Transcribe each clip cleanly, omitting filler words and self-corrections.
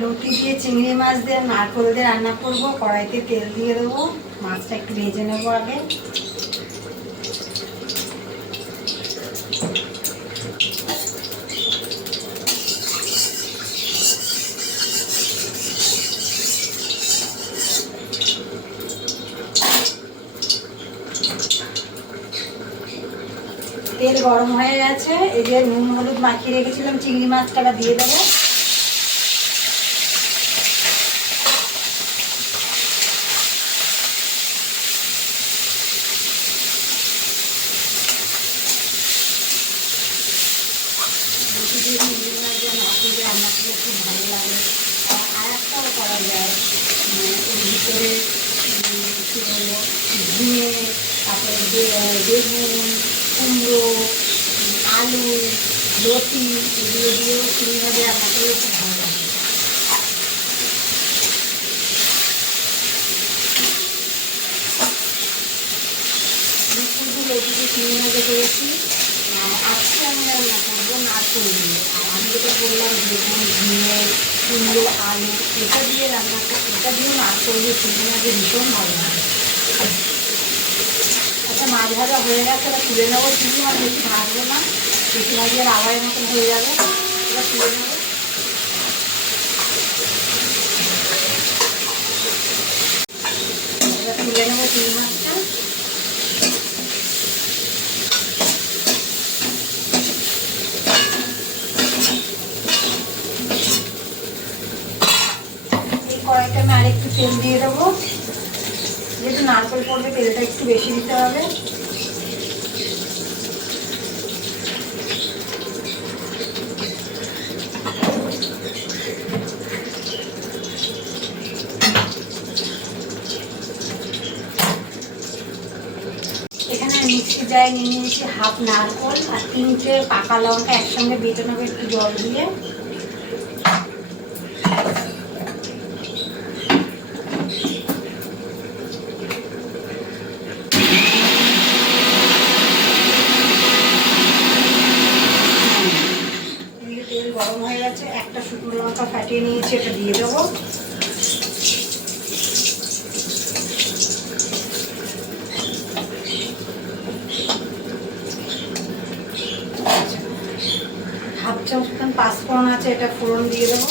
লতি দিয়ে চিংড়ি মাছ দিয়ে নারকেল দিয়ে রান্না করব। কড়াইতে তেল দিয়ে দেবো, মাছটা একটু ভেজে নেবো আগে। তেল গরম হয়ে গেছে, এই যে নুন হলুদ মাখিয়ে রেখেছিলাম চিংড়ি মাছটা দিয়ে দেবো। চিংড়ি মাছ দিয়ে নারকেল দিয়ে রান্না করলে খুব ভালো লাগে। আর একটাও করা যায়, ওর ভিতরে কী বলবো, ঝিঙে, তারপরে বেগুন, কুমড়ো, আলু, লতি এগুলো দিয়েও চিংড়ি মাছ দিয়ে রান্না করলে খুব ভালো লাগে। শুধু লতি দিয়ে চিংড়ি মাছ করেছি। আজকে আমি রান্না করবো নারকেল দিয়ে। আর আমি যেটা বললাম বেগুন, ঝিঙে, কুমড়ো, আলু এটা দিয়ে রান্না করতে, এটা দিয়েও নারকেল দিয়ে চিংড়ি মাছ ভীষণ ভালো লাগে। আচ্ছা, মাছ ভাজা হয়ে গেছে, এবার তুলে নেবো। চিংড়ি মাছ বেশি ভাজবো না, বেশি ভাজিয়ে রাবারের মতন হয়ে যাবে। এবার তুলে নেবো। এবার তুলে নেবো চিংড়ি মাছটা। এই কড়াইটা আমি আরেকটু তেল দিয়ে দেবো, যেহেতু নারকেল পড়বে তেলটা একটু বেশি দিতে হবে। এখানে মিক্সি জারে নিয়ে নিয়েছি হাফ নারকেল আর 3টে পাকা লঙ্কা একসঙ্গে বেটে নেবো একটু জল দিয়ে। তেল গরম হয়ে গেছে, একটা শুকনো লঙ্কা ফাটিয়ে নিয়েছি, এটা দিয়ে দেবো। হাফ চামচ মতন পাঁচফোড়ন আছে, এটা ফোড়ন দিয়ে দেবো।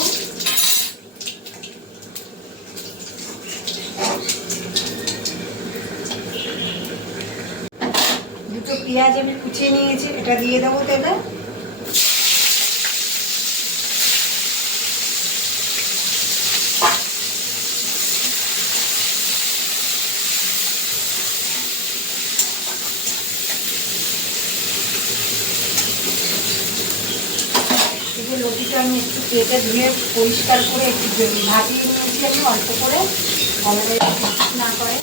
দুটো পেঁয়াজ আমি কুচিয়ে নিয়েছি, এটা দিয়ে দেবো তেলে। লতিটা আমি একটু কেটে ধুয়ে পরিষ্কার করে একটু ভাজিয়ে নিয়েছি আমি অল্প করে, গরমে না করে।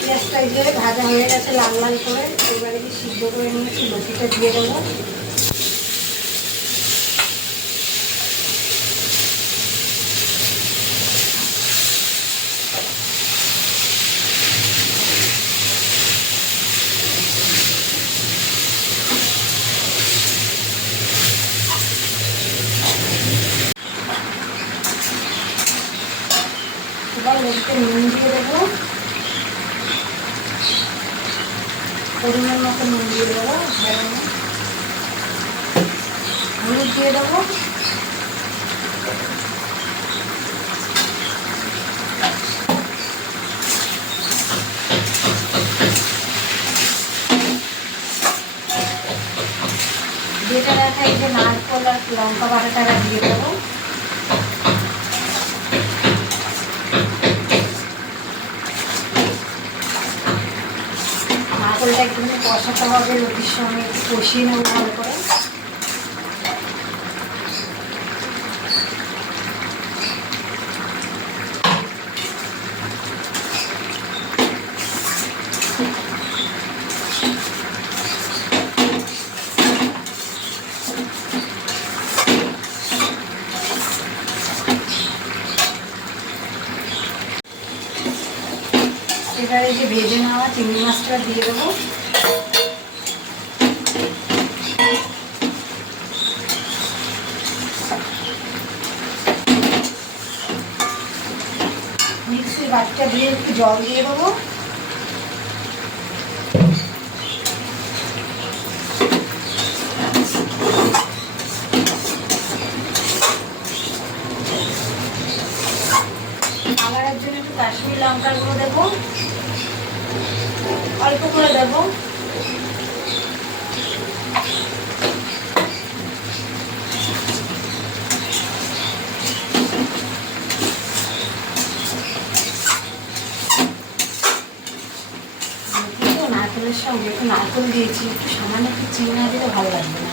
পেঁয়াজটা এই যে ভাজা হয়ে গেছে লাল লাল করে, এবারে কি সিদ্ধ করে নিয়েছি লতিটা দিয়ে দেবো। এবার লতিতে নুন দিয়ে দেবো, পরিমাণ মতো নুন দিয়ে দেবো, হলুদ দিয়ে দেবো, যেটা রাখা এই যে নারকেল আর লঙ্কা বাটাটা দিয়ে দেবো। নারকেলটা একটু কষাতে হবে, লতির সঙ্গে একটু কষিয়ে নেবো ভালো করে। এবারে যে ভেজে নেওয়া চিংড়ি মাছটা দিয়ে দেবো। মিক্সির বাটিটা দিয়ে একটু জল দিয়ে দেবো। কালারের জন্য একটু কাশ্মীরি লঙ্কার গুঁড়ো দেবো, অল্প করে দেবো। নারকেলের সঙ্গে একটু নারকেল দিয়েছি, একটু সামান্য একটু চিনি না দিলে ভালো লাগবে না।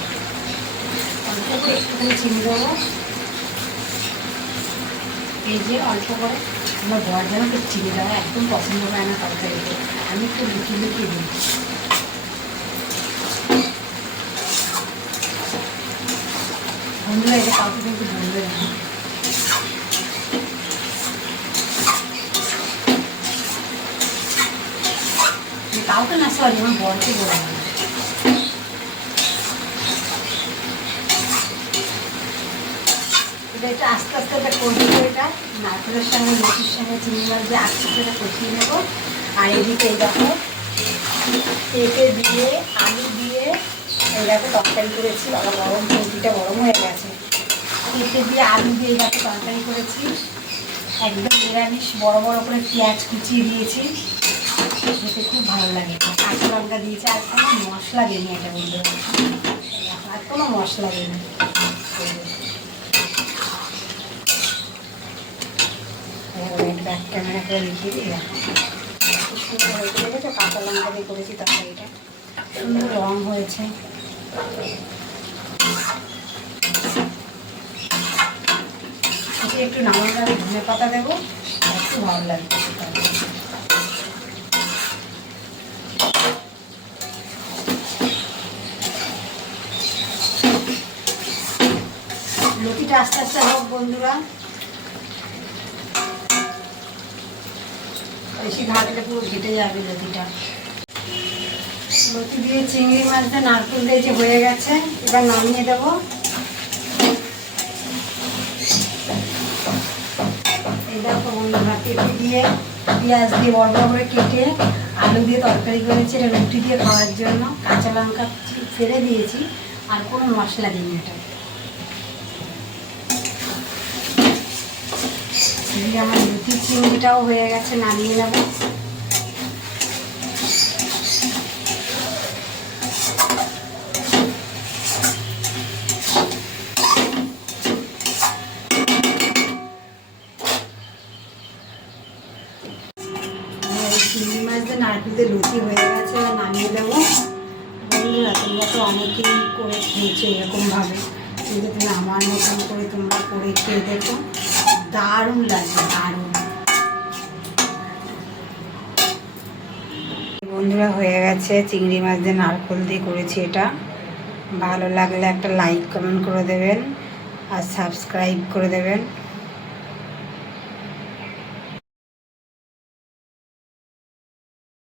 অল্প করে একটুখানি চিনি দেবো। এই যে অল্প করে, আমার বর যেন একটু চিনি দেওয়া একদম পছন্দ হয় না তরকারিতে, আমি একটু লুকিয়ে লুকিয়ে দিই। বন্ধুরা এটা কাউকে কিন্তু বলবে না, কাউকে না, সরি আমার বরকে বলে না। এটা একটু আস্তে আস্তে এটা কষিয়ে, এটা নারকেলের সঙ্গে লুচির সঙ্গে চিনি মাছ দিয়ে আস্তে আস্তে কষিয়ে নেবো। আর এদিকে এই দেখো পেঁপে দিয়ে আলু দিয়ে এই দেখো তরকারি করেছি। আবার গরম, সবজিটা গরম হয়ে গেছে। পেঁপে দিয়ে আলু দিয়ে এই দেখো তরকারি করেছি, একদম নিরামিষ। বড় বড় করে পেঁয়াজ কুচিয়ে দিয়েছি, খেতে খুব ভালো লাগে। কাঁচা লঙ্কা দিয়েছি, আর কোনো মশলা দিইনি এটা বলতে, আর কোনো মশলা দিইনি। ব্যাক ক্যামেরা করে দেখিয়ে দিই, খুব সুন্দর হয়েছে। দেখেছো কাঁচা লঙ্কা দিয়ে করেছি তরকারিটা, সুন্দর রং হয়েছে। একটু নামানোর আগে ধনে পাতা দেবো, একটু ভালো লাগবে। লতিটা আস্তে আস্তে হোক বন্ধুরা, বেশি ঘাটলে পুরো ঘেটে যাবে লতিটা। লতি দিয়ে চিংড়ি মাছ দিয়ে নারকেল দিয়ে যে হয়ে গেছে, এবার নামিয়ে দেবো। এই দেখো বন্ধুরা পেঁপে দিয়ে পেঁয়াজ দিয়ে বড় বড় করে কেটে আলু দিয়ে তরকারি করেছি, এটা রুটি দিয়ে খাওয়ার জন্য। কাঁচা লঙ্কা ফেলে দিয়েছি, আর কোনো মশলা দিইনি। এটা এদিকে আমার লুচির চিংড়িটাও হয়ে গেছে, নামিয়ে নেব। চিংড়ি মাছ দিয়ে নারকেল দিয়ে লুচি হয়ে গেছে, আর নামিয়ে দেবো। বন্ধুরা তোমরা তো অনেকেই করে খেয়েছো এরকমভাবে, কিন্তু তুমি আমার মতন করে তোমরা করে খেয়ে দেখো, দারুণ লাগবে, দারুণ। বন্ধুরা হয়ে গেছে চিংড়ি মাছ দিয়ে নারকেল দিয়ে করেছি এটা। ভালো লাগলে একটা লাইক কমেন্ট করে দেবেন, আর সাবস্ক্রাইব করে দেবেন।